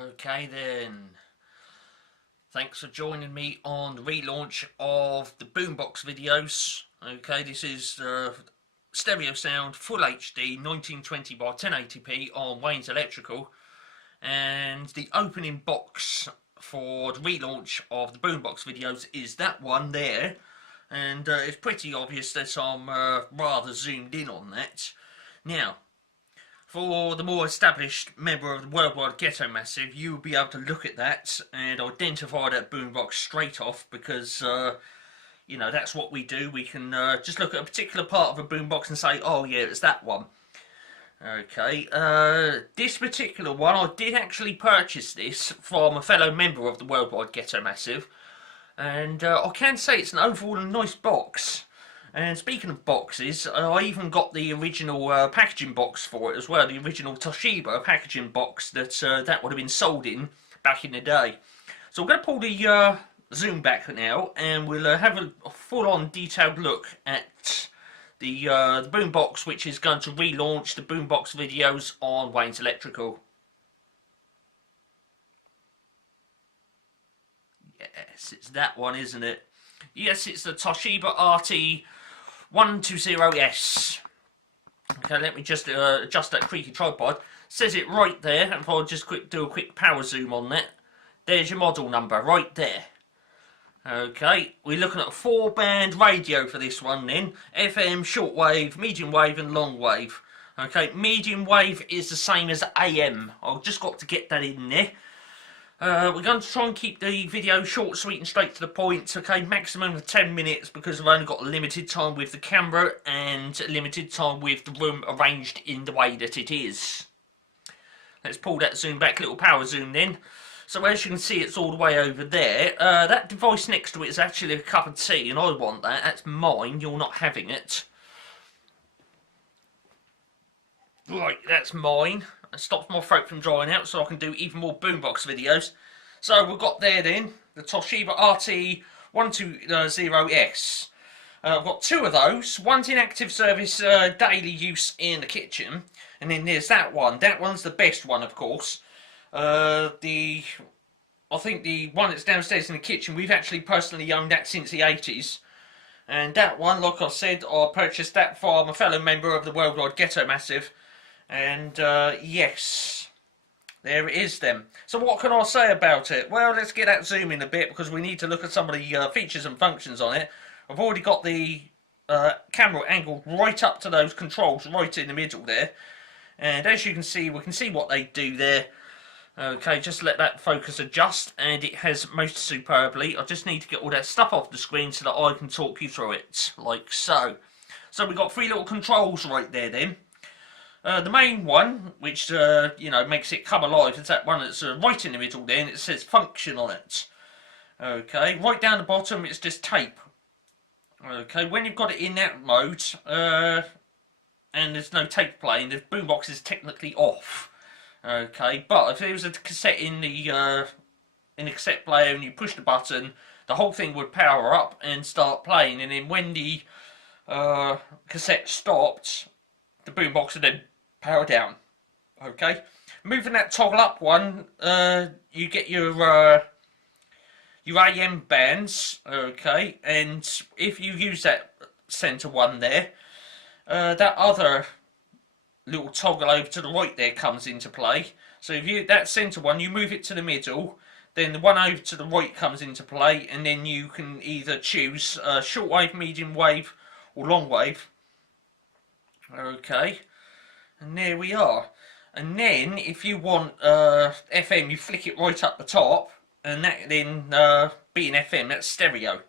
Okay then, thanks for joining me on the relaunch of the BoomBox videos. Okay, this is stereo sound, full HD, 1920 by 1080p on Wayne's Electrical, and the opening box for the relaunch of the BoomBox videos is that one there, and it's pretty obvious that I'm rather zoomed in on that. Now, for the more established member of the Worldwide Getto Massive, you will be able to look at that and identify that boombox straight off because, you know, that's what we do. We can just look at a particular part of a boombox and say, oh yeah, it's that one. Okay, this particular one, I did actually purchase this from a fellow member of the Worldwide Getto Massive, and I can say it's an overall nice box. And speaking of boxes, I even got the original packaging box for it as well, the original Toshiba packaging box that that would have been sold in back in the day. So I'm going to pull the zoom back now, and we'll have a full-on detailed look at the boombox, which is going to relaunch the boombox videos on Wayne's Electrical. Yes, it's that one, isn't it? Yes, it's the Toshiba RT120S. Okay, let me just adjust that creaky tripod. Says it right there, and if I just do a quick power zoom on that, there's your model number right there. Okay, we're looking at a 4-band radio for this one then. FM, shortwave, medium wave and long wave. Okay, medium wave is the same as AM. I've just got to get that in there. We're going to try and keep the video short, sweet and straight to the point. Okay, maximum of 10 minutes because I've only got a limited time with the camera and a limited time with the room arranged in the way that it is. Let's pull that zoom back, little power zoom then. So as you can see, it's all the way over there. That device next to it is actually a cup of tea, and I want that. That's mine. You're not having it. Right, that's mine. It stops my throat from drying out so I can do even more boombox videos. So we've got there then, the Toshiba RT120S. I've got two of those. One's in active service, daily use in the kitchen. And then there's that one. That one's the best one, of course. I think the one that's downstairs in the kitchen, we've actually personally owned that since the 80s. And that one, like I said, I purchased that from a fellow member of the Worldwide Getto Massive. And yes, there it is then. So what can I say about it? Well, let's get that zoom in a bit because we need to look at some of the features and functions on it. I've already got the camera angled right up to those controls right in the middle there. And as you can see, we can see what they do there. Okay, just let that focus adjust, and it has most superbly. I just need to get all that stuff off the screen so that I can talk you through it, like so. So we've got three little controls right there then. The main one, which you know, makes it come alive, is that one that's right in the middle there, and it says function on it. Okay, right down the bottom it's just tape. Okay, when you've got it in that mode, and there's no tape playing, the boombox is technically off. Okay, but if there was a cassette in the cassette player and you push the button, the whole thing would power up and start playing, and then when the cassette stopped, the boombox would then power down. Okay, moving that toggle up one, you get your AM bands. Okay, and if you use that center one there, that other little toggle over to the right there comes into play. So if you that center one, you move it to the middle, then the one over to the right comes into play, and then you can either choose shortwave, medium wave, or long wave. Okay, and there we are. And then if you want FM, you flick it right up the top, and that then being FM, that's stereo.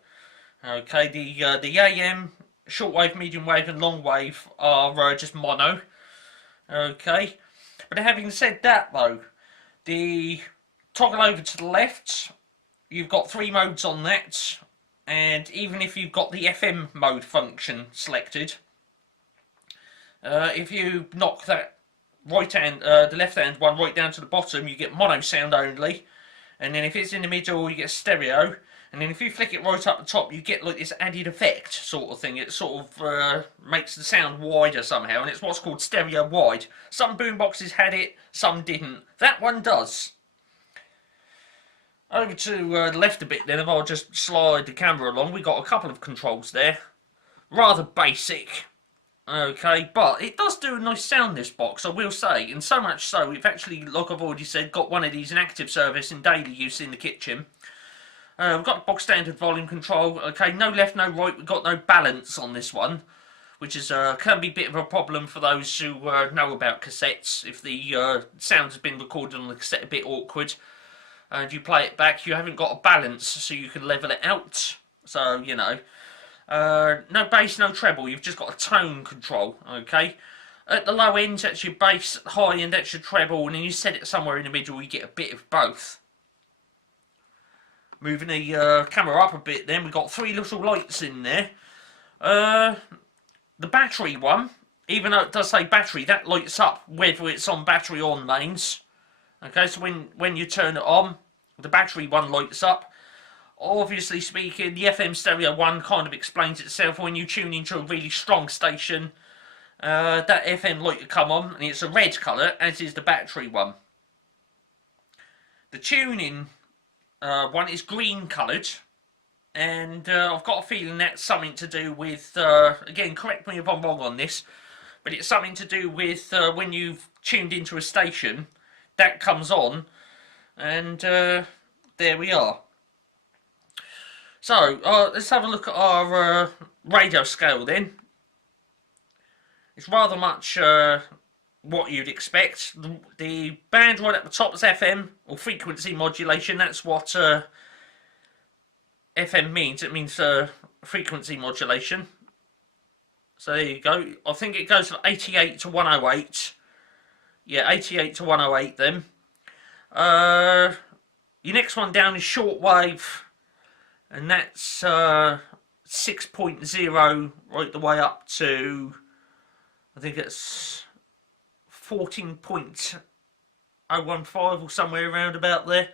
Okay, the AM, shortwave, medium wave, and long wave are just mono. Okay, but having said that though, the toggle over to the left, you've got 3 modes on that, and even if you've got the FM mode function selected, if you knock that the left hand one right down to the bottom, you get mono sound only, and then if it's in the middle you get stereo, and then if you flick it right up the top you get like this added effect sort of thing. It sort of makes the sound wider somehow, and it's what's called stereo wide. Some boomboxes had it, some didn't. That one does. Over to the left a bit then, if I'll just slide the camera along, we got a couple of controls there. Rather basic, okay, but it does do a nice sound, this box, I will say, and so much so, we've actually, like I've already said, got one of these in active service in daily use in the kitchen. We've got the box standard volume control, okay, no left, no right, we've got no balance on this one, which is can be a bit of a problem for those who know about cassettes. If the sound has been recorded on the cassette a bit awkward, and you play it back, you haven't got a balance so you can level it out. So, you know, no bass, no treble, you've just got a tone control, okay? At the low end, that's your bass, at the high end, that's your treble, and then you set it somewhere in the middle, you get a bit of both. Moving the camera up a bit then, we've got 3 little lights in there. The battery one, even though it does say battery, that lights up whether it's on battery or on mains. Okay, so when you turn it on, the battery one lights up. Obviously speaking, the FM stereo one kind of explains itself. When you tune into a really strong station, that FM light will come on, and it's a red colour, as is the battery one. The tuning one is green coloured, and I've got a feeling that's something to do with, again, correct me if I'm wrong on this, but it's something to do with when you've tuned into a station, that comes on, and there we are. So, let's have a look at our radio scale then. It's rather much what you'd expect. The band right at the top is FM, or frequency modulation. That's what FM means. It means frequency modulation. So there you go. I think it goes from 88 to 108. Yeah, 88 to 108 then. Your next one down is shortwave, and that's 6.0 right the way up to, I think it's 14.015 or somewhere around about there.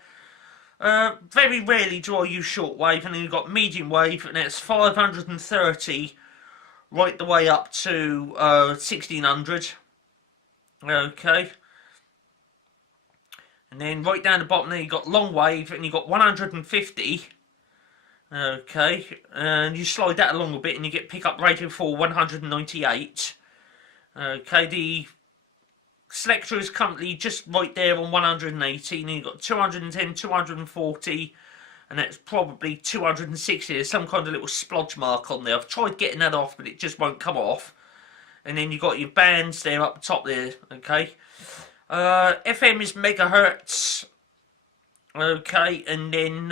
Very rarely do I use shortwave, and then you've got medium wave, and that's 530 right the way up to 1600. Okay. And then right down the bottom there you've got long wave, and you've got 150. Okay. And you slide that along a bit and you get pick up radio for 198. Okay. The selector is currently just right there on 180. And you've got 210, 240. And that's probably 260. There's some kind of little splodge mark on there. I've tried getting that off, but it just won't come off. And then you've got your bands there up the top there, okay. FM is megahertz, okay, and then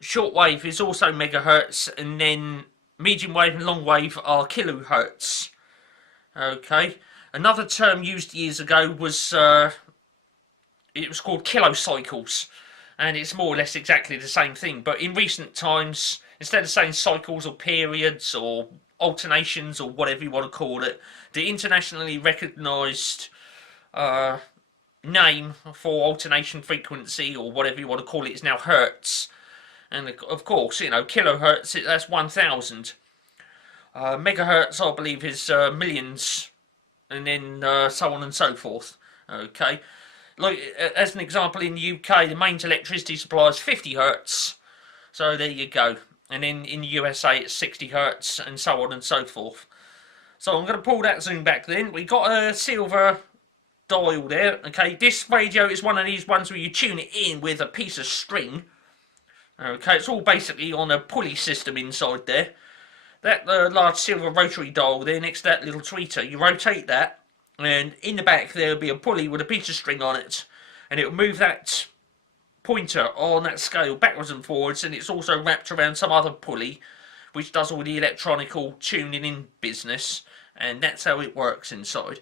shortwave is also megahertz, and then medium wave and long wave are kilohertz, okay. Another term used years ago was, it was called kilocycles, and it's more or less exactly the same thing, but in recent times, instead of saying cycles or periods or alternations or whatever you want to call it, the internationally recognised name for alternation frequency or whatever you want to call it is now hertz. And of course, you know, kilohertz, that's 1000. Megahertz, I believe, is millions, and then so on and so forth. Okay, like as an example, in the UK, the mains electricity supply is 50 hertz. So there you go. And then in the USA it's 60 hertz, and so on and so forth. So I'm going to pull that zoom back then. We got a silver dial there. Okay, this radio is one of these ones where you tune it in with a piece of string. Okay, it's all basically on a pulley system inside there. That large silver rotary dial there next to that little tweeter, you rotate that, and in the back there'll be a pulley with a piece of string on it, and it'll move that pointer on that scale backwards and forwards, and it's also wrapped around some other pulley which does all the electronical tuning in business, and that's how it works inside.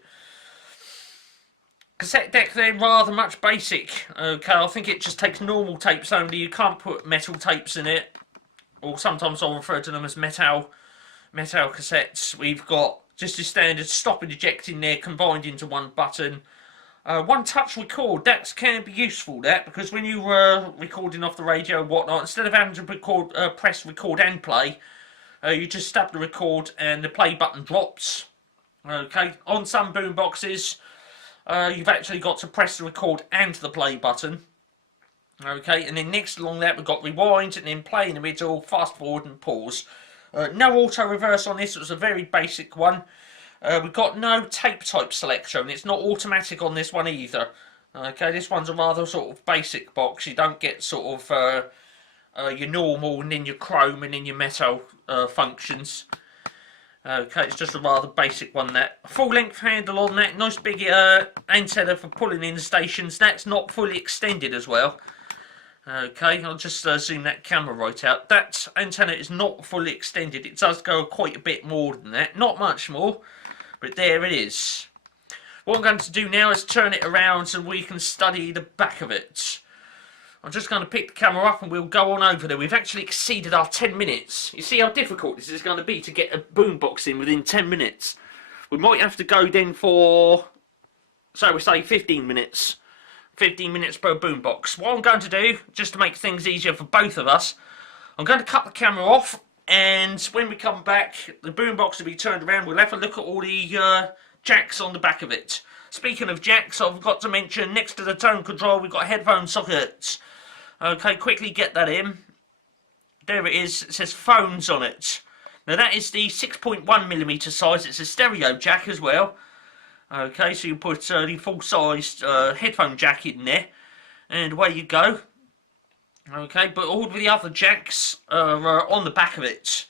Cassette deck then, rather much basic. Okay, I think it just takes normal tapes only. You can't put metal tapes in it, or sometimes I'll refer to them as metal cassettes. We've got just your standard stop and eject in there combined into one button. One touch record, that can be useful, that, because when you were recording off the radio and whatnot, instead of having to record, press record and play, you just stab the record and the play button drops. Okay, on some boomboxes, you've actually got to press the record and the play button. Okay, and then next along that we've got rewind and then play in the middle, fast forward and pause. No auto reverse on this, it was a very basic one. We've got no tape type selection, and it's not automatic on this one either. Okay, this one's a rather sort of basic box. You don't get sort of your normal and then your chrome and then your metal functions. Okay, it's just a rather basic one. That full length handle on that, nice big antenna for pulling in the stations. That's not fully extended as well. Okay, I'll just zoom that camera right out. That antenna is not fully extended. It does go quite a bit more than that, not much more, but there it is. What I'm going to do now is turn it around so we can study the back of it. I'm just going to pick the camera up and we'll go on over there. We've actually exceeded our 10 minutes. You see how difficult this is going to be to get a boombox in within 10 minutes. We might have to go then for, so we say 15 minutes. 15 minutes per boombox. What I'm going to do, just to make things easier for both of us, I'm going to cut the camera off, and when we come back, the boombox will be turned around. We'll have a look at all the jacks on the back of it. Speaking of jacks, I've got to mention, next to the tone control, we've got headphone sockets. Okay, quickly get that in. There it is. It says phones on it. Now that is the 6.1mm size. It's a stereo jack as well. Okay, so you put the full-sized headphone jack in there, and away you go. Okay, but all the other jacks are on the back of it,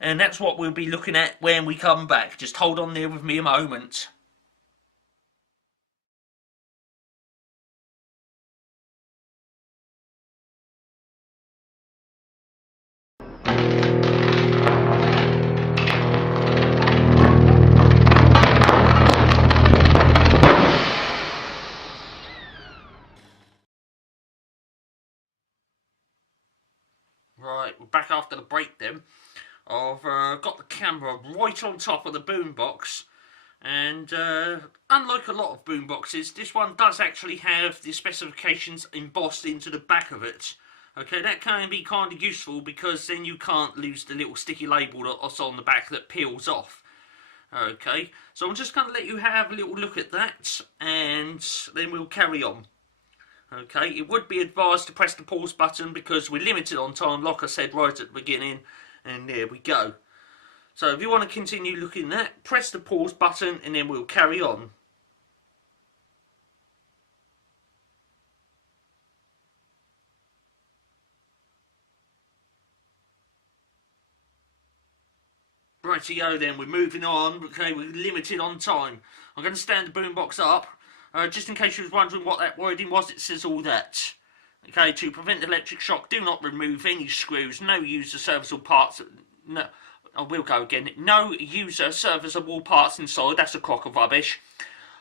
and that's what we'll be looking at when we come back. Just hold on there with me a moment. Right, we're back after the break then. I've got the camera right on top of the boombox, and unlike a lot of boomboxes, this one does actually have the specifications embossed into the back of it. Okay, that can be kind of useful because then you can't lose the little sticky label that's on the back that peels off. Okay, so I'm just going to let you have a little look at that, and then we'll carry on. Okay, it would be advised to press the pause button because we're limited on time, like I said right at the beginning, and there we go. So if you want to continue looking at that, press the pause button and then we'll carry on. Rightio then, we're moving on. Okay, we're limited on time. I'm going to stand the boombox up. Just in case you was wondering what that wording was, it says all that. Okay, to prevent electric shock, do not remove any screws, no user serviceable parts. No, I will go again. No user serviceable parts inside, that's a crock of rubbish.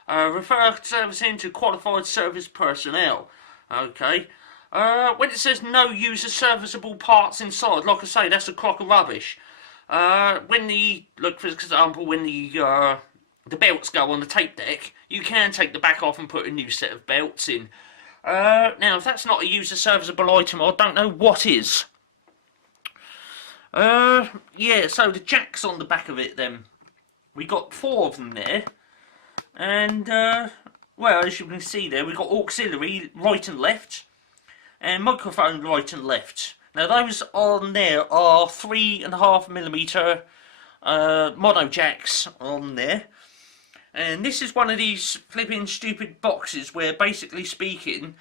Refer servicing to qualified service personnel. Okay. When it says no user serviceable parts inside, like I say, that's a crock of rubbish. When the, look for example, when the belts go on the tape deck, you can take the back off and put a new set of belts in. Now, if that's not a user serviceable item, I don't know what is. Yeah, so the jacks on the back of it then. We got 4 of them there. And, well, as you can see there, we've got auxiliary right and left. And microphone right and left. Now, those on there are 3.5mm mono jacks on there. And this is one of these flipping stupid boxes where, basically speaking,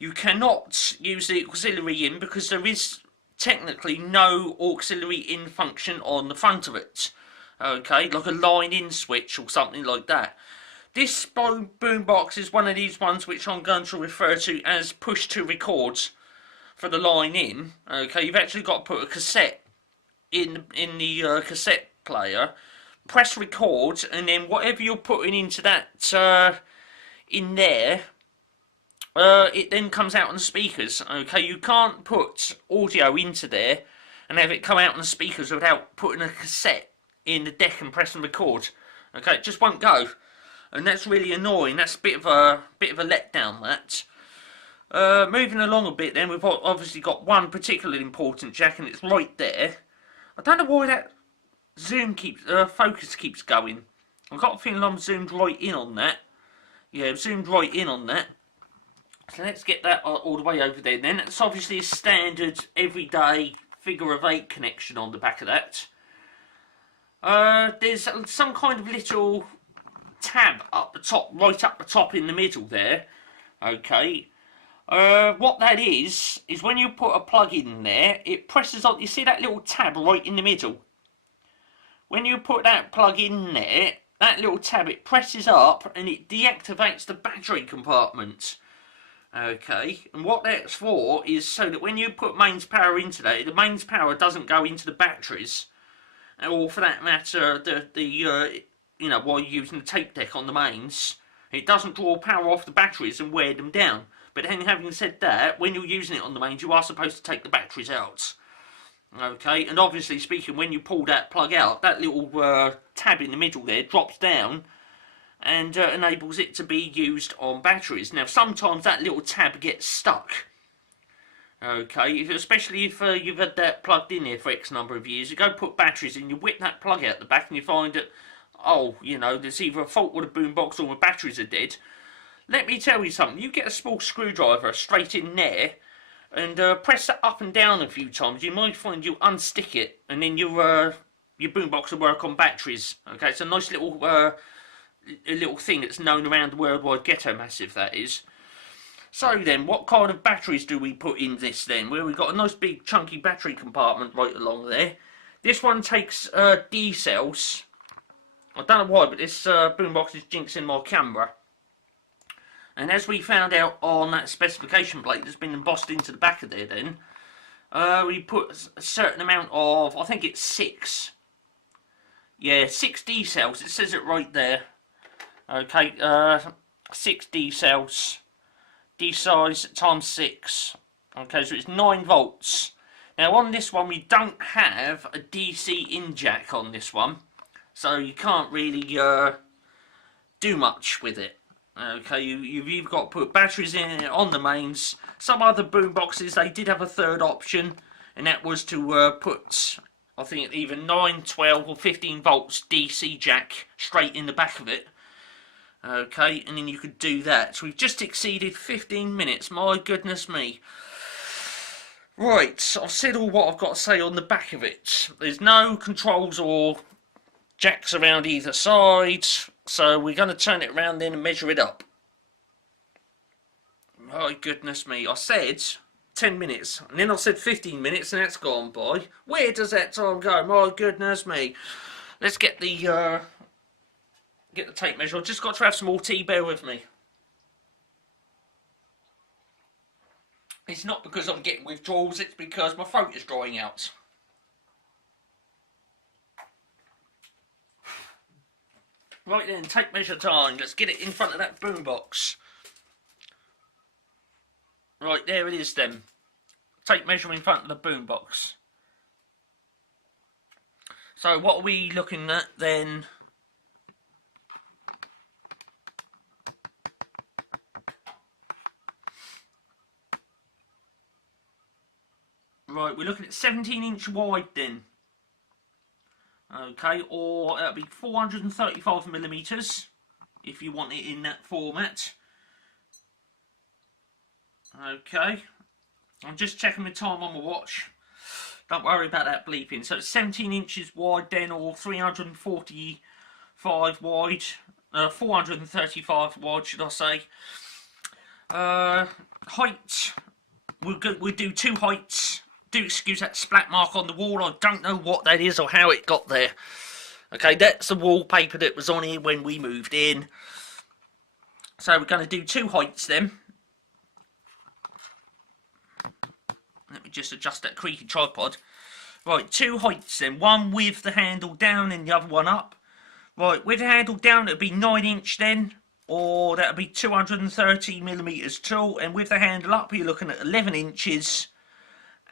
you cannot use the auxiliary in because there is technically no auxiliary in function on the front of it. Okay, like a line in switch or something like that. This boombox is one of these ones which I'm going to refer to as push to record for the line in. Okay, you've actually got to put a cassette in the cassette player. Press record, and then whatever you're putting into that in there, it then comes out on the speakers. Okay, you can't put audio into there and have it come out on the speakers without putting a cassette in the deck and pressing record. Okay, it just won't go, and that's really annoying. That's a bit of a letdown. That. Moving along a bit, then we've obviously got one particularly important jack, and it's right there. I don't know why that focus keeps going. I've got a feeling I'm zoomed right in on that. Yeah, I've zoomed right in on that. So let's get that all the way over there then. It's obviously a standard everyday figure of 8 connection on the back of that. There's some kind of little tab up the top, right up the top in the middle there. Okay. What that is when you put a plug in there, it presses on, you see that little tab right in the middle? When you put that plug in there, that little tab, it presses up and it deactivates the battery compartment. Okay, and what that's for is so that when you put mains power into that, the mains power doesn't go into the batteries, or for that matter, you know, while you're using the tape deck on the mains, it doesn't draw power off the batteries and wear them down. But then, having said that, when you're using it on the mains, you are supposed to take the batteries out. Okay, and obviously speaking, when you pull that plug out, that little tab in the middle there drops down and enables it to be used on batteries. Now, sometimes that little tab gets stuck. Okay, especially if you've had that plugged in here for X number of years. You go put batteries in, you whip that plug out the back and you find that, oh, you know, there's either a fault with the boombox or the batteries are dead. Let me tell you something, you get a small screwdriver straight in there and press that up and down a few times, you might find you unstick it and then your boombox will work on batteries. Okay, it's a nice little thing that's known around the Worldwide Getto Massive, that is. So then, what kind of batteries do we put in this then? Well, we've got a nice big chunky battery compartment right along there. This one takes D cells. I don't know why, but this boombox is jinxing my camera. And as we found out on that specification plate that's been embossed into the back of there then, we put a certain amount of, I think it's 6. Yeah, 6 D cells, it says it right there. Okay, 6 D cells, D size times 6. Okay, so it's 9 volts. Now on this one we don't have a DC in jack on this one, so you can't really do much with it. Okay, you've either got to put batteries in it on the mains. Some other boomboxes, they did have a third option, and that was to put, I think, either 9, 12 or 15 volts DC jack straight in the back of it. Okay, and then you could do that. So we've just exceeded 15 minutes, my goodness me. Right, I've said all what I've got to say on the back of it. There's no controls or jacks around either side, so we're going to turn it around then and measure it up. My goodness me, I said 10 minutes, and then I said 15 minutes, and that's gone by. Where does that time go? My goodness me. Let's get the tape measure. I've just got to have some more tea, bear with me. It's not because I'm getting withdrawals, it's because my throat is drying out. Right then, tape measure time. Let's get it in front of that boombox. Right, there it is then. Tape measure in front of the boombox. So what are we looking at then? Right, we're looking at 17-inch wide then. Okay, or that'll be 435 millimeters if you want it in that format. Okay, I'm just checking the time on my watch. Don't worry about that bleeping. So it's 17 inches wide then, or 345 wide, 435 wide should I say. Height, we'll do 2 heights. Do excuse that splat mark on the wall, I don't know what that is or how it got there. Okay, that's the wallpaper that was on here when we moved in. So we're going to do 2 heights then. Let me just adjust that creaky tripod. Right, 2 heights then, one with the handle down and the other one up. Right, with the handle down it'll be 9 inch then, or that'll be 230 millimeters tall, and with the handle up you're looking at 11 inches.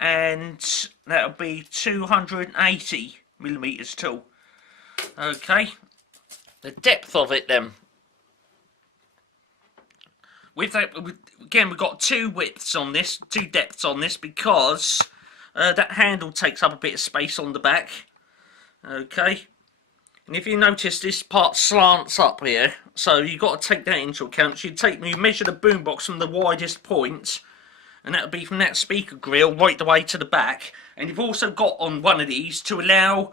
And that'll be 280 millimeters tall. Okay, the depth of it then. With that, again, we've got 2 widths on this, 2 depths on this, because that handle takes up a bit of space on the back. Okay, And if you notice, this part slants up here, so you've got to take that into account. So you measure the boombox from the widest point, and that would be from that speaker grill right the way to the back. And you've also got on one of these to allow,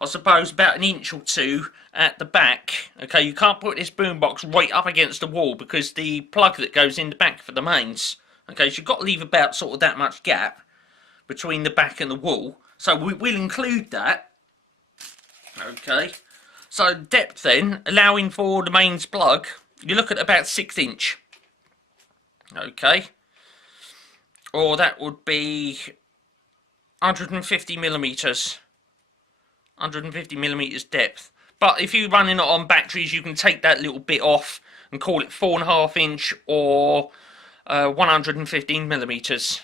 I suppose, about an inch or two at the back. Okay, you can't put this boombox right up against the wall because the plug that goes in the back for the mains. Okay, so you've got to leave about sort of that much gap between the back and the wall. So we'll include that. Okay, so depth then, allowing for the mains plug, you look at about 1/6 inch. Okay, or that would be 150 millimeters. 150 millimeters depth. But if you're running it on batteries, you can take that little bit off and call it 4.5 inch or 115 millimeters.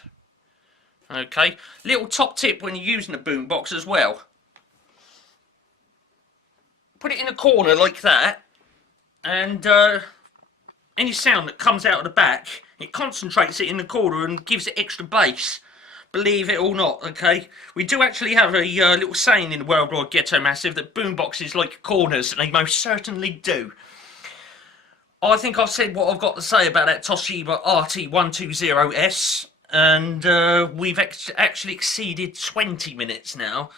Okay, little top tip when you're using a boombox as well. Put it in a corner like that, and any sound that comes out of the back, it concentrates it in the corner and gives it extra bass. Believe it or not, okay? We do actually have a little saying in the Worldwide Getto Massive that boomboxes like corners, and they most certainly do. I think I've said what I've got to say about that Toshiba RT120S, and we've actually exceeded 20 minutes now.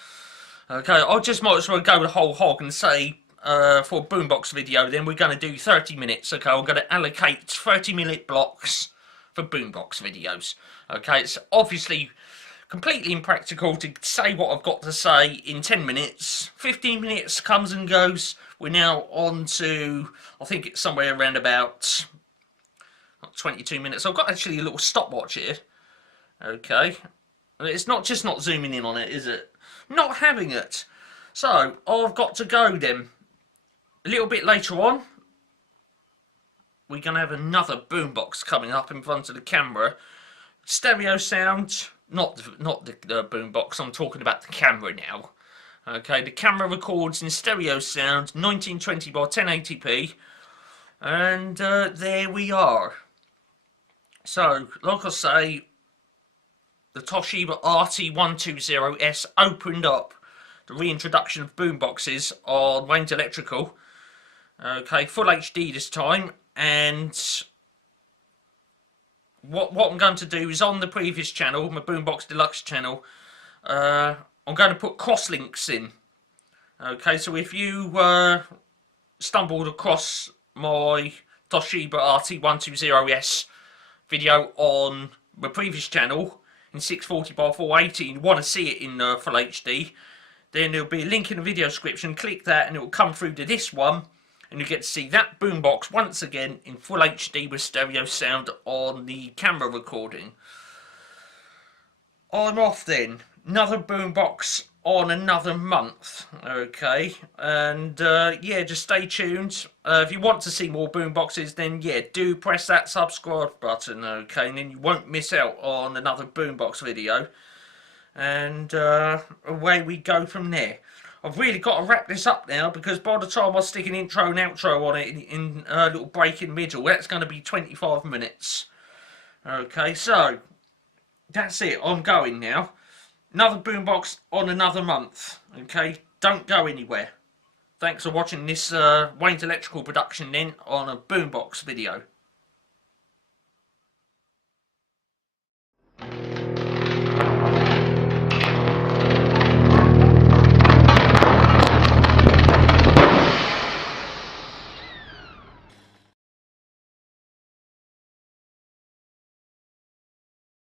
Okay, I just might as well go the whole hog and say, for a boombox video, then we're going to do 30 minutes, okay? I'm going to allocate 30-minute blocks for boombox videos. Okay, it's obviously completely impractical to say what I've got to say in 10 minutes. 15 minutes comes and goes. We're now on to, I think it's somewhere around about 22 minutes. I've got actually a little stopwatch here. Okay, it's not zooming in on it, is it? Not having it. So I've got to go then. A little bit later on, we're going to have another boombox coming up in front of the camera. Stereo sound, not the boombox, I'm talking about the camera now. Okay, the camera records in stereo sound, 1920 by 1080p, and there we are. So, like I say, the Toshiba RT120S opened up the reintroduction of boomboxes on Wayne's Electrical. Okay, full HD this time, and what I'm going to do is on the previous channel, my Boombox Deluxe channel, I'm going to put cross links in. Okay, so if you stumbled across my Toshiba RT120S video on my previous channel in 640 by 480 and you want to see it in full HD, then there'll be a link in the video description. Click that and it will come through to this one, and you get to see that boombox once again in full HD with stereo sound on the camera recording. I'm off then. Another boombox on another month. Okay, and yeah, just stay tuned. If you want to see more boomboxes, then yeah, do press that subscribe button. Okay, and then you won't miss out on another boombox video. And away we go from there. I've really got to wrap this up now, because by the time I stick an intro and outro on it in a little break in the middle, that's going to be 25 minutes. Okay, so that's it. I'm going now. Another boombox on another month. Okay, don't go anywhere. Thanks for watching this Wayne's Electrical production then on a boombox video.